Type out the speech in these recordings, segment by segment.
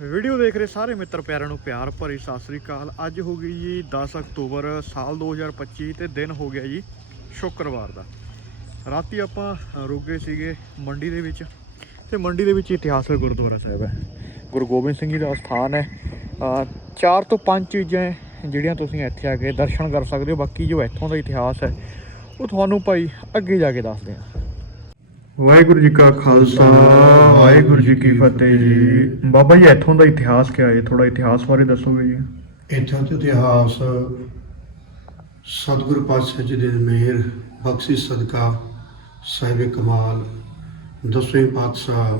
Video ਦੇਖ ਰਹੇ ਸਾਰੇ ਮਿੱਤਰ ਪਿਆਰਿਆਂ ਨੂੰ ਪਿਆਰ ਭਰੀ ਸਤਿ ਸ੍ਰੀ ਅਕਾਲ। ਅੱਜ ਹੋ ਗਈ ਜੀ 10 ਅਕਤੂਬਰ ਸਾਲ 2025 ਤੇ ਦਿਨ ਹੋ ਗਿਆ ਜੀ ਸ਼ੁੱਕਰਵਾਰ ਦਾ। ਰਾਤੀ ਆਪਾਂ ਰੁਕੇ ਸੀਗੇ ਮੰਡੀ ਦੇ ਵਿੱਚ ਤੇ ਮੰਡੀ ਦੇ ਵਿੱਚ ਇਤਿਹਾਸਕ ਗੁਰਦੁਆਰਾ ਸਾਹਿਬ ਹੈ। ਗੁਰੂ ਗੋਬਿੰਦ ਸਿੰਘ ਜੀ ਦਾ ਸਥਾਨ ਹੈ। ਚਾਰ ਤੋਂ ਪੰਜ ਚੀਜ਼ਾਂ ਜਿਹੜੀਆਂ ਤੁਸੀਂ ਇੱਥੇ ਆ ਕੇ ਦਰਸ਼ਨ ਕਰ ਸਕਦੇ ਹੋ। ਬਾਕੀ ਜੋ ਇੱਥੋਂ ਦਾ ਇਤਿਹਾਸ ਹੈ, ਉਹ ਤੁਹਾਨੂੰ ਭਾਈ ਅੱਗੇ ਜਾ ਕੇ ਦੱਸਦੇ ਹਾਂ ਵਾਹਿਗੁਰੂ ਜੀ ਕਾ ਖਾਲਸਾ। ਵਾਹਿਗੁਰੂ ਜੀ ਕੀ ਫਤਿਹ ਜੀ। ਬਾਬਾ ਜੀ ਇੱਥੋਂ ਦਾ ਇਤਿਹਾਸ ਕੀ ਹੈ? ਥੋੜਾ ਇਤਿਹਾਸ ਬਾਰੇ ਦੱਸੋਗੇ ਜੀ। ਇੱਥੋਂ ਦਾ ਇਤਿਹਾਸ ਸਤਿਗੁਰੂ ਪਾਤਸ਼ਾਹ ਜੀ ਦੇ ਮਿਹਰ ਬਖਸ਼ਿਸ਼ ਸਦਕਾ ਸਾਹਿਬ ਕਮਾਲ ਦਸਵੇਂ ਪਾਤਸ਼ਾਹ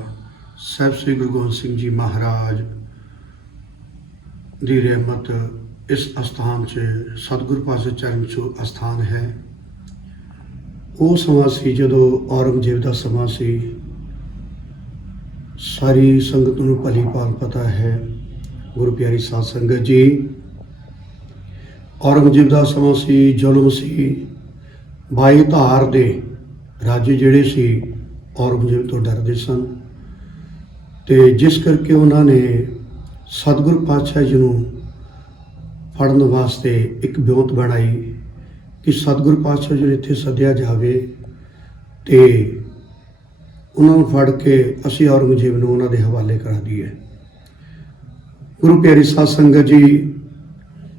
ਸਾਹਿਬ ਸ੍ਰੀ ਗੁਰੂ ਗੋਬਿੰਦ ਸਿੰਘ ਜੀ ਮਹਾਰਾਜ ਦੀ ਰਹਿਮਤ ਇਸ ਅਸਥਾਨ 'ਚ ਸਤਿਗੁਰੂ ਪਾਤਸ਼ਾਹ ਚਰਨ 'ਚ ਅਸਥਾਨ ਹੈ। ਉਹ ਸਮਾਂ ਸੀ ਜਦੋਂ ਔਰੰਗਜ਼ੇਬ ਦਾ ਸਮਾਂ ਸੀ। ਸਾਰੀ ਸੰਗਤ ਨੂੰ ਭਲੀ ਭਾਲ ਪਤਾ ਹੈ, ਗੁਰੂ ਪਿਆਰੀ ਸਾਧ ਸੰਗਤ ਜੀ। ਔਰੰਗਜ਼ੇਬ ਦਾ ਸਮਾਂ ਸੀ, ਜ਼ੁਲਮ ਸੀ। ਬਾਈ ਧਾਰ ਦੇ ਰਾਜੇ ਜਿਹੜੇ ਸੀ, ਔਰੰਗਜ਼ੇਬ ਤੋਂ ਡਰਦੇ ਸਨ। ਤੇ ਜਿਸ ਕਰਕੇ ਉਹਨਾਂ ਨੇ ਸਤਿਗੁਰੂ ਪਾਤਸ਼ਾਹ ਜੀ ਨੂੰ ਫੜਨ ਵਾਸਤੇ ਇੱਕ ਬਿਉਂਤ ਬਣਾਈ। ਕਿ ਸਤਿਗੁਰੂ ਪਾਤਸ਼ਾਹ ਜੀ ਨੂੰ ਇੱਥੇ ਸੱਦਿਆ ਜਾਵੇ ਤੇ ਉਹਨਾਂ ਨੂੰ ਫੜ ਕੇ ਅਸੀਂ ਔਰੰਗਜ਼ੇਬ ਨੂੰ ਉਹਨਾਂ ਦੇ ਹਵਾਲੇ ਕਰਾ ਦਈਏ। ਗੁਰੂ ਪਿਆਰੀ ਸਾਧ ਸੰਗਤ ਜੀ,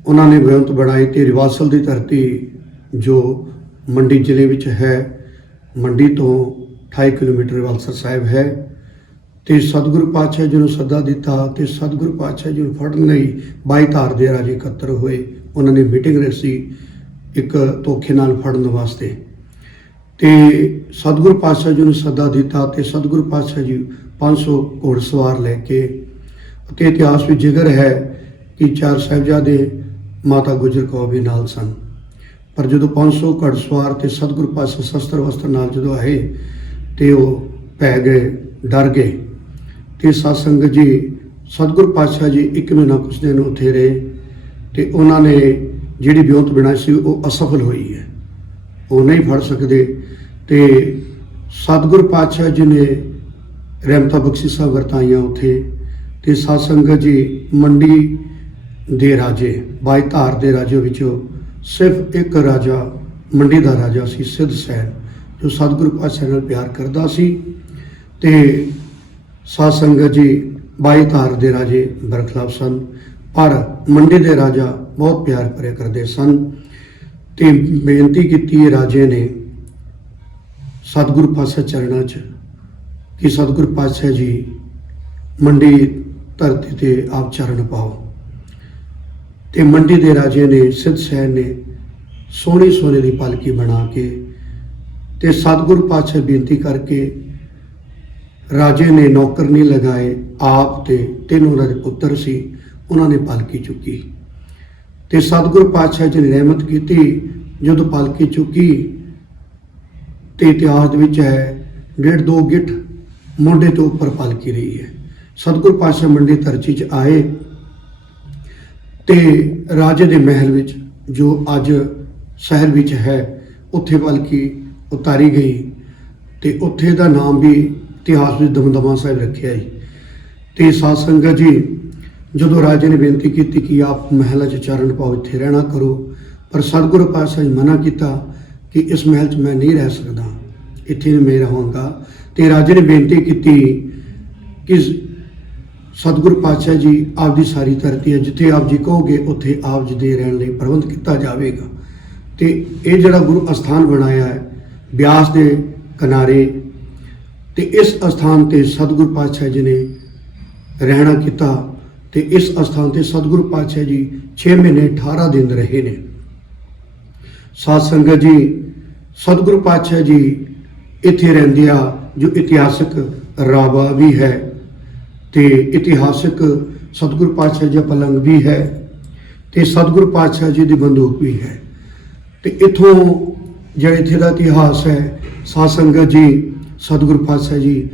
ਉਹਨਾਂ ਨੇ ਬੇਅੰਤ ਬਣਾਈ ਤੇ ਰਿਵਾਸਲ ਦੀ ਧਰਤੀ ਜੋ ਮੰਡੀ ਜ਼ਿਲ੍ਹੇ ਵਿੱਚ ਹੈ, ਮੰਡੀ ਤੋਂ 28 ਕਿਲੋਮੀਟਰ ਵਾਲਸਰ ਸਾਹਿਬ ਹੈ, ਤੇ ਸਤਿਗੁਰੂ ਪਾਤਸ਼ਾਹ ਜੀ ਨੂੰ ਸੱਦਾ ਦਿੱਤਾ ਤੇ ਸਤਿਗੁਰੂ ਪਾਤਸ਼ਾਹ ਜੀ ਨੂੰ ਫੜਨ ਲਈ ਬਾਈ ਧਾਰ ਦੇ ਰਾਜੇ ਇਕੱਤਰ ਹੋਏ। ਉਹਨਾਂ ਨੇ ਮੀਟਿੰਗ ਰੱਖੀ। ਇੱਕ ਧੋਖੇ ਨਾਲ ਫੜਨ ਵਾਸਤੇ। ਤੇ ਸਤਿਗੁਰੂ ਪਾਤਸ਼ਾਹ ਜੀ ਨੂੰ ਸੱਦਾ ਦਿੱਤਾ ਤੇ ਸਤਿਗੁਰੂ ਪਾਤਸ਼ਾਹ ਜੀ 500 ਘੋੜਸਵਾਰ ਲੈ ਕੇ ਅਤੇ ਇਤਿਹਾਸ ਵਿੱਚ ਜ਼ਿਕਰ ਹੈ ਕਿ ਚਾਰ ਸਾਹਿਬਜ਼ਾਦੇ ਮਾਤਾ ਗੁਜਰ ਕੌਰ ਵੀ ਨਾਲ ਸਨ। ਪਰ ਜਦੋਂ 500 ਘੜਸਵਾਰ ਤੇ ਸਤਿਗੁਰੂ ਪਾਤਸ਼ਾਹ ਸ਼ਸਤਰ ਵਸਤਰ ਨਾਲ ਜਦੋਂ ਆਏ ਤੇ ਉਹ ਪੈ ਗਏ, ਡਰ ਗਏ। ਤੇ ਸਾਧ ਸੰਗਤ ਜੀ, ਸਤਿਗੁਰੂ ਪਾਤਸ਼ਾਹ ਜੀ ਇੱਕ ਮਹੀਨਾ ਕੁਛ ਦਿਨ ਉੱਥੇ ਰਹੇ ਤੇ ਉਹਨਾਂ ਨੇ ਜਿਹੜੀ ਵਿਉਂਤ ਬਣਾਈ ਸੀ, ਉਹ ਅਸਫਲ ਹੋਈ ਹੈ। ਉਹ ਨਹੀਂ ਫੜ ਸਕਦੇ ਤੇ ਸਤਿਗੁਰੂ ਪਾਤਸ਼ਾਹ ਜੀ ਨੇ ਰਹਿਮਤਾ ਬਖਸ਼ਿਸ਼ਾਂ ਵਰਤਾਈਆਂ ਉੱਥੇ ਤੇ ਸਾਧ ਸੰਗਤ ਜੀ ਮੰਡੀ ਦੇ ਰਾਜੇ ਬਾਈਧਾਰ ਦੇ ਰਾਜੇ ਵਿੱਚੋਂ ਸਿਰਫ ਇੱਕ ਰਾਜਾ, ਮੰਡੀ ਦਾ ਰਾਜਾ ਸੀ, ਸਿੱਧ ਸੈਨ, ਜੋ ਸਤਿਗੁਰੂ ਪਾਤਸ਼ਾਹ ਨਾਲ ਪਿਆਰ ਕਰਦਾ ਸੀ ਤੇ ਸਾਧ ਸੰਗਤ ਜੀ ਬਾਈਧਾਰ ਦੇ ਰਾਜੇ ਬਰਖਲਾਫ ਸਨ। ਪਰ ਮੰਡੀ ਦੇ ਰਾਜਾ ਬਹੁਤ ਪਿਆਰ ਭਰਿਆ ਕਰਦੇ ਸਨ ਤੇ ਬੇਨਤੀ ਕੀਤੀ ਰਾਜੇ ਨੇ ਸਤਿਗੁਰੂ ਪਾਤਸ਼ਾਹ ਚਰਨਾਂ 'ਚ ਕਿ ਸਤਿਗੁਰ ਪਾਤਸ਼ਾਹ ਜੀ ਮੰਡੀ ਧਰਤੀ ਤੇ ਆਪ ਚਰਨ ਪਾਓ। ਤੇ ਮੰਡੀ ਦੇ ਰਾਜੇ ਨੇ ਸਿੱਧ ਸੈਨ ਨੇ ਸੋਹਣੀ ਸੋਨੇ ਦੀ ਪਾਲਕੀ ਬਣਾ ਕੇ ਤੇ ਸਤਿਗੁਰੂ ਪਾਤਸ਼ਾਹ ਬੇਨਤੀ ਕਰਕੇ ਰਾਜੇ ਨੇ ਨੌਕਰ ਨਹੀਂ ਲਗਾਏ, ਆਪ ਤੇ ਤਿੰਨ ਉਹਨਾਂ ਦੇ ਪੁੱਤਰ ਸੀ। ਉਹਨਾਂ ਨੇ ਪਾਲਕੀ ਚੁੱਕੀ। ਤੇ ਸਤਿਗੁਰੂ ਪਾਤਸ਼ਾਹ ਜੀ ਨੇ ਰਹਿਮਤ ਕੀਤੀ, ਜਦੋਂ ਪਾਲਕੀ ਚੁੱਕੀ, ਤੇ ਇਤਿਹਾਸ ਦੇ ਵਿੱਚ ਹੈ, ਡੇਢ ਦੋ ਗਿੱਠ ਮੋਢੇ ਤੋਂ ਉੱਪਰ ਪਾਲਕੀ ਰਹੀ ਹੈ। ਸਤਿਗੁਰੂ ਪਾਤਸ਼ਾਹ ਮੰਡੀ ਧਰਤੀ 'ਚ ਆਏ ਤੇ ਰਾਜੇ ਦੇ ਮਹਿਲ ਵਿੱਚ, ਜੋ ਅੱਜ ਸ਼ਹਿਰ ਵਿੱਚ ਹੈ, ਉੱਥੇ ਪਾਲਕੀ ਉਤਾਰੀ ਗਈ। ਤੇ ਉੱਥੇ ਦਾ ਨਾਮ ਵੀ ਇਤਿਹਾਸ ਵਿੱਚ ਦਮਦਮਾ ਸਾਹਿਬ ਰੱਖਿਆ ਜੀ ਤੇ ਸਾਧ ਸੰਗਤ ਜੀ ਜਦੋਂ ਰਾਜੇ ਨੇ ਬੇਨਤੀ ਕੀਤੀ ਕਿ ਆਪ ਮਹਿਲਾਂ 'ਚ ਚਰਨ ਪਾਓ, ਇੱਥੇ ਰਹਿਣਾ ਕਰੋ, ਪਰ ਸਤਿਗੁਰੂ ਪਾਤਸ਼ਾਹ ਨੇ ਮਨਾ ਕੀਤਾ ਕਿ ਇਸ ਮਹਿਲ 'ਚ ਮੈਂ ਨਹੀਂ ਰਹਿ ਸਕਦਾ। ਇੱਥੇ ਮੈਂ ਰਹਾਂਗਾ। ਤੇ ਰਾਜੇ ਨੇ ਬੇਨਤੀ ਕੀਤੀ ਕਿ ਸਤਿਗੁਰੂ ਪਾਤਸ਼ਾਹ ਜੀ ਆਪ ਦੀ ਸਾਰੀ ਧਰਤੀ ਹੈ, ਜਿੱਥੇ ਆਪ ਜੀ ਕਹੋਗੇ, ਉੱਥੇ ਆਪ ਜੀ ਦੇ ਰਹਿਣ ਲਈ ਪ੍ਰਬੰਧ ਕੀਤਾ ਜਾਵੇਗਾ। ਤੇ ਇਹ ਜਿਹੜਾ ਗੁਰੂ ਅਸਥਾਨ ਬਣਾਇਆ ਹੈ, ਬਿਆਸ ਦੇ ਕਿਨਾਰੇ, ਤੇ ਇਸ ਅਸਥਾਨ ਤੇ ਸਤਿਗੁਰੂ ਪਾਤਸ਼ਾਹ ਜੀ ਨੇ ਰਹਿਣਾ ਕੀਤਾ। ਤੇ ਇਸ ਅਸਥਾਨ ਤੇ ਸਤਿਗੁਰੂ ਪਾਤਸ਼ਾਹ ਜੀ 6 ਮਹੀਨੇ 18 ਦਿਨ ਰਹੇ ਨੇ। ਸਾਧ ਸੰਗਤ ਜੀ, ਸਤਿਗੁਰੂ ਪਾਤਸ਼ਾਹ ਜੀ ਇੱਥੇ ਰਹਿੰਦੇ ਆ, ਜੋ ਇਤਿਹਾਸਕ ਰਾਵਾ ਵੀ ਹੈ ਤੇ ਇਤਿਹਾਸਕ ਸਤਿਗੁਰੂ ਪਾਤਸ਼ਾਹ ਜੀ ਦਾ ਪਲੰਗ ਵੀ ਹੈ ਤੇ ਸਤਿਗੁਰੂ ਪਾਤਸ਼ਾਹ ਜੀ ਦੀ ਬੰਦੂਕ ਵੀ ਹੈ। ਤੇ ਇਥੋਂ ਜਿਹੜਾ ਇੱਥੇ ਦਾ ਇਤਿਹਾਸ ਹੈ, ਸਾਧ ਸੰਗਤ ਜੀ, ਸਤਿਗੁਰੂ ਪਾਤਸ਼ਾਹ ਜੀ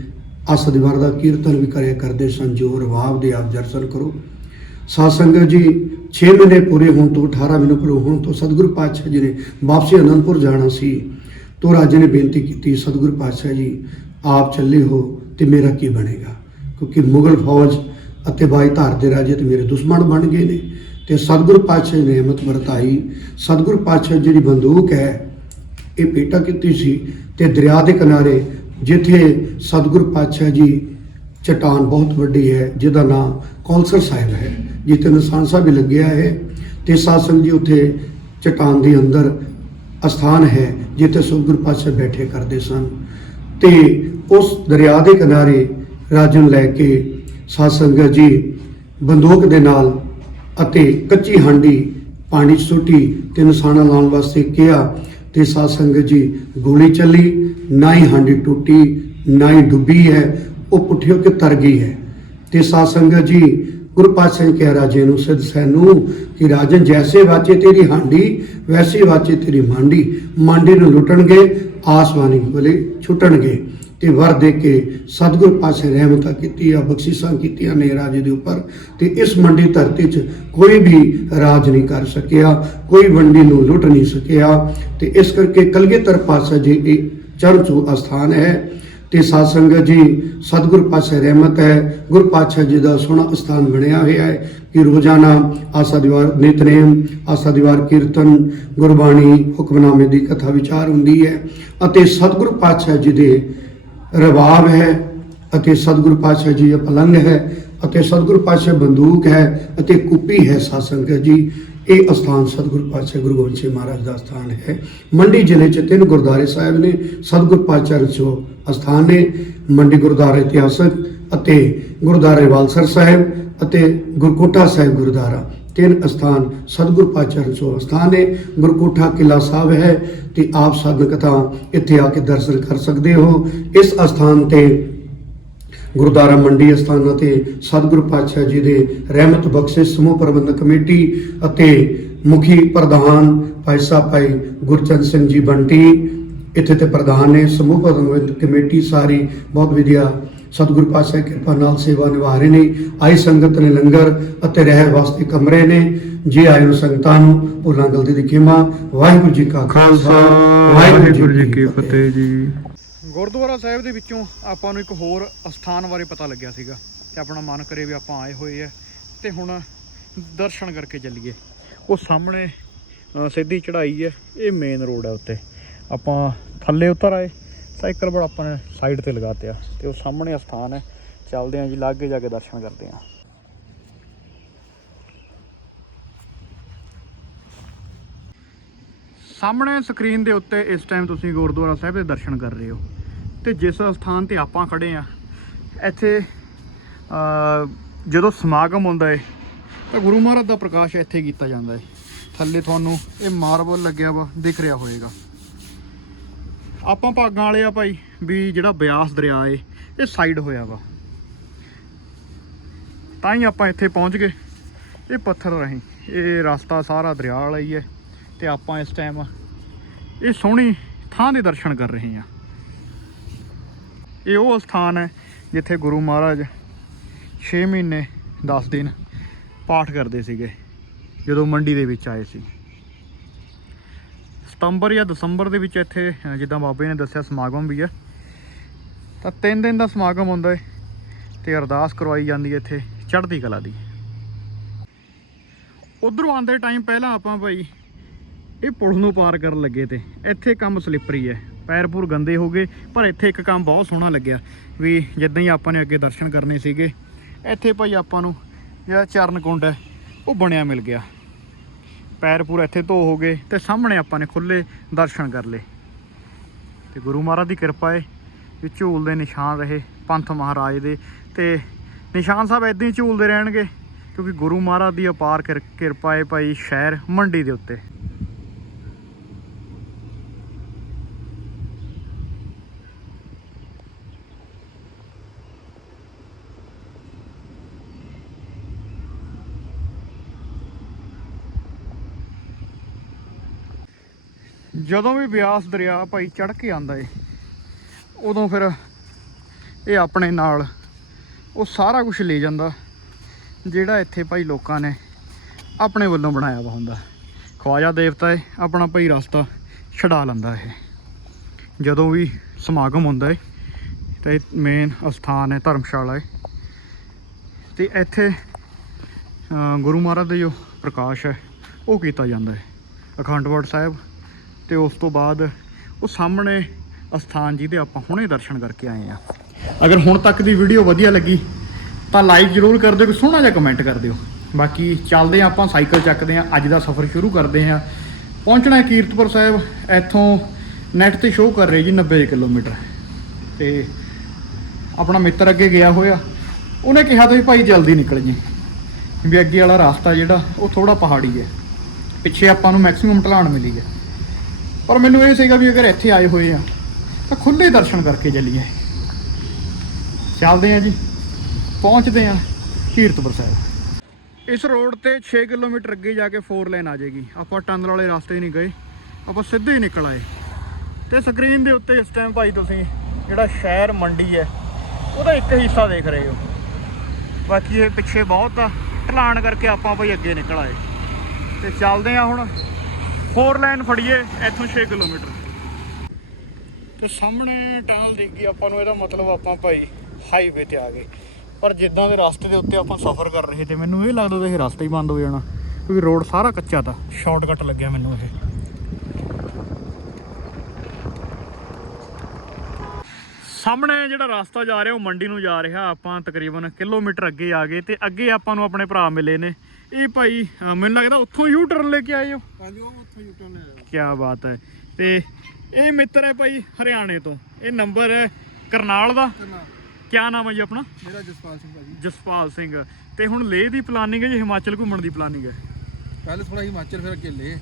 ਅਸਦਿਵਾਰ ਦਾ ਕੀਰਤਨ ਵੀ ਕਰਿਆ ਕਰਦੇ ਸਨ, ਜੋ ਰਵਾਬ ਦੇ ਆਪ ਦਰਸ਼ਨ ਕਰੋ। ਸਾਧ ਸੰਗਤ ਜੀ 6 ਮਹੀਨੇ ਪੂਰੇ ਹੋਣ ਤੋਂ 18 ਮਹੀਨੇ ਪੂਰੇ ਹੋਣ ਤੋਂ ਸਤਿਗੁਰੂ ਪਾਤਸ਼ਾਹ ਜੀ ਨੇ ਵਾਪਸੀ ਅਨੰਦਪੁਰ ਜਾਣਾ ਸੀ। ਤੋ ਰਾਜੇ ਨੇ ਬੇਨਤੀ ਕੀਤੀ, ਸਤਿਗੁਰੂ ਪਾਤਸ਼ਾਹ ਜੀ, ਆਪ ਚੱਲੇ ਹੋ ਤੇ ਮੇਰਾ ਕੀ ਬਣੇਗਾ? ਕਿਉਂਕਿ ਮੁਗਲ ਫੌਜ ਅਤੇ ਬਾਈ ਧਾਰ ਦੇ ਰਾਜੇ ਤੇ ਮੇਰੇ ਦੁਸ਼ਮਣ ਬਣ ਗਏ ਨੇ ਤੇ ਸਤਿਗੁਰੂ ਪਾਤਸ਼ਾਹ ਨੇ ਹਿੰਮਤ ਵਰਤਾਈ। ਸਤਿਗੁਰੂ ਪਾਤਸ਼ਾਹ ਜਿਹੜੀ ਬੰਦੂਕ ਹੈ, ਇਹ ਪੇਟਾ ਕੀਤੀ ਸੀ ਤੇ ਦਰਿਆ ਦੇ ਕਿਨਾਰੇ ਜਿੱਥੇ ਸਤਿਗੁਰ ਪਾਤਸ਼ਾਹ ਜੀ ਚਟਾਨ ਬਹੁਤ ਵੱਡੀ ਹੈ, ਜਿਹਦਾ ਨਾਮ ਕੌਲਸਰ ਸਾਹਿਬ ਹੈ, ਜਿੱਥੇ ਨਿਸ਼ਾਨ ਸਾਹਿਬ ਵੀ ਲੱਗਿਆ ਹੈ ਤੇ ਸਾਧ ਜੀ ਉੱਥੇ ਚਟਾਨ ਦੇ ਅੰਦਰ ਅਸਥਾਨ ਹੈ, ਜਿੱਥੇ ਸਤਿਗੁਰ ਪਾਤਸ਼ਾਹ ਬੈਠੇ ਕਰਦੇ ਸਨ। ਤੇ ਉਸ ਦਰਿਆ ਦੇ ਕਿਨਾਰੇ ਰਾਜਨ ਲੈ ਕੇ ਸਾਧ ਸੰਗਤ ਜੀ ਬੰਦੂਕ ਦੇ ਨਾਲ ਅਤੇ ਕੱਚੀ ਹਾਂਡੀ ਪਾਣੀ 'ਚ ਸੁੱਟੀ ਤੇ ਨਿਸ਼ਾਨਾ ਲਾਉਣ ਵਾਸਤੇ ਕਿਹਾ ਤੇ ਸਾਧ ਸੰਗਤ ਜੀ, ਗੋਲੀ ਚੱਲੀ, ਨਾ ਹੀ ਹਾਂਡੀ ਟੁੱਟੀ, ਨਾ ਹੀ ਡੁੱਬੀ ਹੈ, ਉਹ ਪੁੱਠੀ ਹੋ ਕੇ ਤਰ ਗਈ ਹੈ। ਤੇ ਸਾਧ ਸੰਗਤ ਜੀ, ਗੁਰੂ ਪਾਤਸ਼ਾਹ ਨੇ ਕਿਹਾ ਰਾਜੇ ਨੂੰ, ਸਿੱਧ ਸੈਨੂੰ, ਕਿ ਰਾਜਨ ਜੈਸੇ ਵਾਚੇ ਤੇਰੀ ਹਾਂਡੀ, ਵੈਸੇ ਵਾਚੇ ਤੇਰੀ ਮਾਂਡੀ ਮਾਂਡੀ ਨੂੰ ਲੁੱਟਣਗੇ ਆਸਮਾਨੀ ਬਲੇ ਛੁੱਟਣਗੇ। ਤੇ ਵਰ ਦੇ ਕੇ ਸਤਿਗੁਰ ਪਾਸੇ ਰਹਿਮਤਾਂ ਕੀਤੀਆਂ, ਬਖਸ਼ਿਸ਼ਾਂ ਕੀਤੀਆਂ ਨੇ ਰਾਜੇ ਦੇ ਉੱਪਰ ਤੇ ਇਸ ਮੰਡੀ ਧਰਤੀ 'ਚ ਕੋਈ ਵੀ ਰਾਜ ਨਹੀਂ ਕਰ ਸਕਿਆ, ਕੋਈ ਵੰਡੀ ਨੂੰ ਲੁੱਟ ਨਹੀਂ ਸਕਿਆ ਤੇ ਇਸ ਕਰਕੇ ਕਲਗੀਧਰ ਪਾਤਸ਼ਾਹ ਜੀ ਇਹ ਚਰਚੂ ਅਸਥਾਨ ਹੈ ਤੇ ਸਾਧ ਸੰਗਤ ਜੀ, ਸਤਿਗੁਰ ਪਾਸੇ ਰਹਿਮਤ ਹੈ, ਗੁਰ ਪਾਤਸ਼ਾਹ ਜੀ ਦਾ ਸੋਹਣਾ ਸਥਾਨ ਬਣਿਆ ਹੋਇਆ ਹੈ ਕਿ ਰੋਜ਼ਾਨਾ ਆਸਾ ਦੀਵਾਰ ਨਿਤਨੇਮ, ਆਸਾ ਦੀਵਾਰ ਕੀਰਤਨ, ਗੁਰਬਾਣੀ, ਹੁਕਮਨਾਮੇ ਦੀ ਕਥਾ ਵਿਚਾਰ ਹੁੰਦੀ ਹੈ ਅਤੇ ਸਤਿਗੁਰ ਪਾਤਸ਼ਾਹ ਜੀ ਦੇ ਰਵਾਬ ਹੈ ਅਤੇ ਸਤਿਗੁਰ ਪਾਤਸ਼ਾਹ ਜੀ ਦਾ ਪਲੰਗ ਹੈ ਅਤੇ ਸਤਿਗੁਰ ਪਾਤਸ਼ਾਹ ਬੰਦੂਕ ਹੈ ਅਤੇ ਕੁੱਪੀ ਹੈ ਸਾਧ ਸੰਗਤ ਜੀ। ਇਹ ਅਸਥਾਨ ਸਤਿਗੁਰ ਪਾਤਸ਼ਾਹ ਗੁਰੂ ਗੋਬਿੰਦ ਸਿੰਘ ਮਹਾਰਾਜ ਦਾ ਸਥਾਨ ਹੈ। ਮੰਡੀ ਜ਼ਿਲ੍ਹੇ 'ਚ ਤਿੰਨ ਗੁਰਦੁਆਰੇ ਸਾਹਿਬ ਨੇ, ਸਤਿਗੁਰ ਪਾਤਸ਼ਾਹ ਰਚੋ ਅਸਥਾਨ ਨੇ, ਮੰਡੀ ਗੁਰਦੁਆਰਾ ਇਤਿਹਾਸਕ ਅਤੇ ਗੁਰਦੁਆਰਾ ਵਾਲਸਰ ਸਾਹਿਬ ਅਤੇ ਗੁਰਕੋਟਾ ਸਾਹਿਬ ਗੁਰਦੁਆਰਾ। ਤਿੰਨ ਅਸਥਾਨ ਸਤਿਗੁਰ ਪਾਤਸ਼ਾਹ ਰਚੋ ਅਸਥਾਨ ਨੇ। ਗੁਰਕੋਟਾ ਕਿਲਾ ਸਾਹਿਬ ਹੈ ਤੇ ਆਪ ਸਾਧਕਤਾ ਇੱਥੇ ਆ ਕੇ ਦਰਸ਼ਨ ਕਰ ਸਕਦੇ ਹੋ। ਇਸ ਅਸਥਾਨ ਤੇ ਗੁਰਦੁਆਰਾ ਮੰਡੀ ਅਸਥਾਨ ਅਤੇ ਸਤਿਗੁਰੂ ਪਾਤਸ਼ਾਹ ਜੀ ਦੇ ਰਹਿਮਤ ਬਖਸ਼ਿਸ਼ ਸਮੂਹ ਪ੍ਰਬੰਧਕ ਕਮੇਟੀ ਅਤੇ ਮੁਖੀ ਪ੍ਰਧਾਨ ਭਾਈ ਸਾਹਿਬ ਭਾਈ ਗੁਰਚੰਦ ਸਿੰਘ ਜੀ ਬੰਟੀ। ਇੱਥੇ ਤੇ ਪ੍ਰਧਾਨ ਨੇ ਸਮੂਹ ਪ੍ਰਬੰਧਕ ਕਮੇਟੀ ਸਾਰੀ। ਬਹੁਤ ਵਧੀਆ ਸਤਿਗੁਰੂ ਪਾਤਸ਼ਾਹ ਦੀ ਕਿਰਪਾ ਨਾਲ ਸੇਵਾ ਨਿਭਾ ਰਹੇ ਨੇ ਆਈ ਸੰਗਤ ਨੇ ਲੰਗਰ ਅਤੇ ਰਹਿਣ ਵਾਸਤੇ ਕਮਰੇ ਨੇ। ਜੇ ਆਏ ਨੂੰ ਸੰਗਤਾਂ ਨੂੰ ਉਹ ਲੰਗਲ ਦੀ ਖਿਮਾ, ਵਾਹਿਗੁਰੂ ਜੀ ਕਾ ਖਾਲਸਾ, ਵਾਹਿਗੁਰੂ ਜੀ ਕੀ ਫਤਿਹ। ਜੀ ਗੁਰਦੁਆਰਾ ਸਾਹਿਬ ਦੇ ਵਿੱਚੋਂ ਆਪਾਂ ਨੂੰ ਇੱਕ ਹੋਰ ਅਸਥਾਨ ਬਾਰੇ ਪਤਾ ਲੱਗਿਆ ਸੀਗਾ ਤੇ ਆਪਣਾ ਮਨ ਕਰੇ ਵੀ ਆਪਾਂ ਆਏ ਹੋਏ ਆ ਤੇ ਹੁਣ ਦਰਸ਼ਨ ਕਰਕੇ ਚੱਲੀਏ। ਉਹ ਸਾਹਮਣੇ ਸਿੱਧੀ ਚੜ੍ਹਾਈ ਹੈ ਇਹ ਮੇਨ ਰੋਡ ਹੈ ਉੱਤੇ। ਆਪਾਂ ਥੱਲੇ ਉਤਰ ਆਏ ਸਾਈਕਲ ਬੜਾ ਆਪਾਂ ਨੇ ਸਾਈਡ ਤੇ ਲਗਾ ਤਿਆ ਤੇ ਉਹ ਸਾਹਮਣੇ ਅਸਥਾਨ ਹੈ। ਚੱਲਦੇ ਆਂ ਜੀ, ਲਾਗੇ ਜਾ ਕੇ ਦਰਸ਼ਨ ਕਰਦੇ ਆਂ ਸਾਹਮਣੇ ਸਕਰੀਨ ਦੇ ਉੱਤੇ ਇਸ ਟਾਈਮ ਤੁਸੀਂ ਗੁਰਦੁਆਰਾ ਸਾਹਿਬ ਦੇ ਦਰਸ਼ਨ ਕਰ ਰਹੇ ਹੋ। ਤੇ ਜਿਸ ਸਥਾਨ ਤੇ ਆਪਾਂ ਖੜੇ ਆ ਇੱਥੇ ਜਦੋਂ ਸਮਾਗਮ ਹੁੰਦਾ ਹੈ ਤਾਂ ਗੁਰੂ ਮਹਾਰਾਜ ਦਾ ਪ੍ਰਕਾਸ਼ ਇੱਥੇ ਕੀਤਾ ਜਾਂਦਾ ਹੈ ਥੱਲੇ ਤੁਹਾਨੂੰ ਇਹ ਮਾਰਬਲ ਲੱਗਿਆ ਵਾ, ਦਿਖ ਰਿਹਾ ਹੋਵੇਗਾ ਆਪਾਂ ਭਾਗਾਂ ਵਾਲੇ ਆ ਭਾਈ, ਵੀ ਜਿਹੜਾ ਬਿਆਸ ਦਰਿਆ ਏ, ਇਹ ਸਾਈਡ ਹੋਇਆ ਵਾ। ਤਾਂ ਹੀ ਆਪਾਂ ਇੱਥੇ ਪਹੁੰਚ ਗਏ। ਇਹ ਪੱਥਰ ਰਹੀ, ਇਹ ਰਸਤਾ ਸਾਰਾ ਦਰਿਆ ਵਾਲਾ ਹੀ ਹੈ ਤੇ ਆਪਾਂ ਇਸ ਟਾਈਮ ਇਹ ਸੋਹਣੀ ਥਾਂ ਦੇ ਦਰਸ਼ਨ ਕਰ ਰਹੇ ਹਾਂ। ਇਹ ਉਹ ਸਥਾਨ ਹੈ, ਜਿੱਥੇ ਗੁਰੂ ਮਹਾਰਾਜ 6 ਮਹੀਨੇ 10 ਦਿਨ ਪਾਠ ਕਰਦੇ ਸੀਗੇ, ਜਦੋਂ ਮੰਡੀ ਦੇ ਵਿੱਚ ਆਏ ਸੀ। ਸਤੰਬਰ ਜਾਂ ਦਸੰਬਰ ਦੇ ਵਿੱਚ ਇੱਥੇ ਅ, ਜਿੱਦਾਂ ਬਾਬੇ ਨੇ ਦੱਸਿਆ ਸਮਾਗਮ ਵੀ ਹੈ। ਤਾਂ ਤਿੰਨ ਦਿਨ ਦਾ ਸਮਾਗਮ ਹੁੰਦਾ ਹੈ ਤੇ ਅਰਦਾਸ ਕਰਵਾਈ ਜਾਂਦੀ ਹੈ ਇੱਥੇ ਚੜ੍ਹਦੀ ਕਲਾ ਦੀ। ਉਧਰੋਂ ਆਉਂਦੇ ਟਾਈਮ ਪਹਿਲਾਂ ਆਪਾਂ ਭਾਈ ਇਹ ਪੁਲ ਨੂੰ ਪਾਰ ਕਰਨ ਲੱਗੇ ਤੇ ਇੱਥੇ ਕੰਮ ਸਲਿੱਪਰੀ ਹੈ। ਪੈਰ ਪੂਰ ਗੰਦੇ ਹੋ ਗਏ ਪਰ ਇੱਥੇ ਇੱਕ ਕੰਮ ਬਹੁਤ ਸੋਹਣਾ ਲੱਗਿਆ ਵੀ ਜਿੱਦਾਂ ਹੀ ਆਪਾਂ ਨੇ ਅੱਗੇ ਦਰਸ਼ਨ ਕਰਨੇ ਸੀਗੇ ਇੱਥੇ ਭਾਈ ਆਪਾਂ ਨੂੰ ਜਿਹੜਾ ਚਰਨ ਕੁੰਡ ਹੈ ਉਹ ਬਣਿਆ ਮਿਲ ਗਿਆ। ਪੈਰ ਪੂਰ ਇੱਥੇ ਧੋ ਹੋ ਗਏ ਤੇ ਸਾਹਮਣੇ ਆਪਾਂ ਨੇ ਖੁੱਲੇ ਦਰਸ਼ਨ ਕਰ ਲਏ। ਤੇ ਗੁਰੂ ਮਹਾਰਾਜ ਦੀ ਕਿਰਪਾ ਹੈ ਵੀ ਝੂਲ ਦੇ ਨਿਸ਼ਾਨ ਰਹੇ ਪੰਥ ਮਹਾਰਾਜ ਦੇ ਤੇ ਨਿਸ਼ਾਨ ਸਾਹਿਬ ਇਦਾਂ ਹੀ ਝੂਲਦੇ ਰਹਿਣਗੇ ਕਿਉਂਕਿ ਗੁਰੂ ਮਹਾਰਾਜ ਦੀ ਅਪਾਰ ਕਿਰ- ਕਿਰਪਾ ਹੈ ਭਾਈ ਸ਼ਹਿਰ ਮੰਡੀ ਦੇ ਉੱਤੇ। ਜਦੋਂ ਵੀ ਬਿਆਸ ਦਰਿਆ ਭਾਈ ਚੜ ਕੇ ਆਂਦਾ ਏ, ਉਦੋਂ ਫਿਰ ਇਹ ਆਪਣੇ ਨਾਲ ਉਹ ਸਾਰਾ ਕੁਝ ਲੈ ਜਾਂਦਾ, ਜਿਹੜਾ ਇੱਥੇ ਭਾਈ ਲੋਕਾਂ ਨੇ ਆਪਣੇ ਵੱਲੋਂ ਬਣਾਇਆ ਵਾ ਹੁੰਦਾ। ਖਵਾਜਾ ਦੇਵਤਾ ਏ, ਆਪਣਾ ਭਾਈ ਰਸਤਾ ਛਡਾ ਲੈਂਦਾ ਇਹ। ਜਦੋਂ ਵੀ ਸਮਾਗਮ ਹੁੰਦਾ ਏ, ਤੇ ਮੇਨ ਅਸਥਾਨ ਹੈ, ਧਰਮਸ਼ਾਲਾ ਏ। ਤੇ ਇੱਥੇ ਗੁਰੂ ਮਹਾਰਾਜ ਦੇ ਜੋ ਪ੍ਰਕਾਸ਼ ਹੈ, ਉਹ ਕੀਤਾ ਜਾਂਦਾ ਹੈ ਅਖੰਡਵੜ ਸਾਹਿਬ ਤੇ ਉਸ ਤੋਂ ਬਾਅਦ ਉਹ ਸਾਹਮਣੇ ਅਸਥਾਨ ਜਿਹਦੇ ਆਪਾਂ ਹੁਣੇ ਦਰਸ਼ਨ ਕਰਕੇ ਆਏ ਆ। ਅਗਰ ਹੁਣ ਤੱਕ ਦੀ ਵੀਡੀਓ ਵਧੀਆ ਲੱਗੀ, ਤਾਂ ਲਾਈਕ ਜ਼ਰੂਰ ਕਰ ਦਿਓ ਕਿ ਸੋਹਣਾ ਜਿਹਾ ਕਮੈਂਟ ਕਰ ਦਿਓ। ਬਾਕੀ ਚੱਲਦੇ ਹਾਂ ਆਪਾਂ ਸਾਈਕਲ ਚੱਕਦੇ ਹਾਂ, ਅੱਜ ਦਾ ਸਫ਼ਰ ਸ਼ੁਰੂ ਕਰਦੇ ਹਾਂ। ਪਹੁੰਚਣਾ ਹੈ ਕੀਰਤਪੁਰ ਸਾਹਿਬ, ਇੱਥੋਂ ਨੈਟ ਤੇ ਸ਼ੋਅ ਕਰ ਰਹੀ ਜੀ 90 ਕਿਲੋਮੀਟਰ। ਤੇ ਆਪਣਾ ਮਿੱਤਰ ਅੱਗੇ ਗਿਆ ਹੋਇਆ, ਉਹਨੇ ਕਿਹਾ ਤਾਂ ਵੀ ਭਾਈ ਜਲਦੀ ਨਿਕਲ ਜੀ। ਵੀ ਅੱਗੇ ਵਾਲਾ ਰਸਤਾ ਜਿਹੜਾ, ਉਹ ਥੋੜਾ ਪਹਾੜੀ ਹੈ। ਪਿੱਛੇ ਆਪਾਂ ਨੂੰ ਮੈਕਸਿਮਮ ਢਲਾਣ ਮਿਲੀ ਹੈ। ਪਰ ਮੈਨੂੰ ਇਹ ਸੀਗਾ ਵੀ ਅਗਰ ਇੱਥੇ ਆਏ ਹੋਏ ਆ, ਤਾਂ ਖੁੱਲੇ ਦਰਸ਼ਨ ਕਰਕੇ ਚੱਲੀਏ। ਚੱਲਦੇ ਆ ਜੀ। ਪਹੁੰਚਦੇ ਆ ਕੀਰਤਪੁਰ ਸਾਹਿਬ। ਇਸ ਰੋਡ ਤੇ 6 ਕਿਲੋਮੀਟਰ ਅੱਗੇ ਜਾ ਕੇ 4 ਲਾਈਨ ਆ ਜਾਏਗੀ। ਆਪਾਂ ਟਨਲ ਵਾਲੇ ਰਸਤੇ ਨਹੀਂ ਗਏ। ਆਪਾਂ ਸਿੱਧੇ ਹੀ ਨਿਕਲ ਆਏ। ਤੇ ਸਕਰੀਨ ਦੇ ਉੱਤੇ ਇਸ ਟਾਈਮ ਭਾਈ ਤੁਸੀਂ ਜਿਹੜਾ ਸ਼ਹਿਰ ਮੰਡੀ ਹੈ, ਉਹਦਾ ਇੱਕ ਹਿੱਸਾ ਦੇਖ ਰਹੇ ਹੋ। ਬਾਕੀ ਇਹ ਪਿੱਛੇ ਬਹੁਤ ਆ। ਢਲਾਣ ਕਰਕੇ ਆਪਾਂ ਭਾਈ ਅੱਗੇ ਨਿਕਲ ਆਏ। ਤੇ ਚੱਲਦੇ ਆ ਹੁਣ। ਫੋਰ ਲਾਈਨ ਫੜੀਏ, ਇੱਥੋਂ 6 ਕਿਲੋਮੀਟਰ। ਤੇ ਸਾਹਮਣੇ ਟਨਲ ਦਿਖ ਗਈ, ਆਪਾਂ ਨੂੰ ਇਹਦਾ ਮਤਲਬ ਆਪਾਂ ਭਾਈ ਹਾਈਵੇ ਤੇ ਆ ਗਏ। ਪਰ ਜਿੱਦਾਂ ਦੇ ਰਸਤੇ ਦੇ ਉੱਤੇ ਆਪਾਂ ਸਫ਼ਰ ਕਰ ਰਹੇ ਤੇ ਮੈਨੂੰ ਇਹ ਲੱਗਦਾ ਸੀ ਇਹ ਰਸਤਾ ਹੀ ਬੰਦ ਹੋ ਜਾਣਾ, ਕਿਉਂਕਿ ਰੋਡ ਸਾਰਾ ਕੱਚਾ ਤਾ। ਸ਼ਾਰਟਕਟ ਲੱਗਿਆ ਮੈਨੂੰ ਇਹ। ਸਾਹਮਣੇ ਜਿਹੜਾ ਰਸਤਾ ਜਾ ਰਿਹਾ, ਉਹ ਮੰਡੀ ਨੂੰ ਜਾ ਰਿਹਾ, ਆਪਾਂ ਤਕਰੀਬਨ ਕਿਲੋਮੀਟਰ ਅੱਗੇ ਆ ਗਏ ਤੇ ਅੱਗੇ ਆਪਾਂ ਨੂੰ ਆਪਣੇ ਭਰਾ ਮਿਲੇ ਨੇ। ਇਹ ਭਾਈ ਅਹ ਮੈਨੂੰ ਲੱਗਦਾ ਉੱਥੋਂ ਯੂ ਟਰਨ ਲੈ ਕੇ ਆਏ ਹੋ। ਹਾਂਜੀ ਉਹ ਉੱਥੋਂ ਯੂਟਰਨ ਹੈ। ਕੀ ਬਾਤ ਹੈ। ਤੇ ਇਹ ਮਿੱਤਰ ਹੈ ਭਾਈ ਹਰਿਆਣੇ ਤੋਂ। ਇਹ ਨੰਬਰ ਹੈ ਕਰਨਾਲ ਦਾ। ਕਰਨਾ ਕੀ ਨਾਮ ਹੈ ਜੀ ਆਪਣਾ? ਮੇਰਾ ਜਸਪਾਲ ਸਿੰਘ ਭਾਜੀ। ਜਸਪਾਲ ਸਿੰਘ। ਤੇ ਹੁਣ ਲੇਹ ਦੀ ਪਲਾਨਿੰਗ ਹੈ ਜੀ ਹਿਮਾਚਲ ਘੁੰਮਣ ਦੀ ਪਲਾਨਿੰਗ ਹੈ? ਪਹਿਲੇ ਥੋੜਾ ਹਿਮਾਚਲ ਫਿਰ ਅੱਗੇ ਲੈ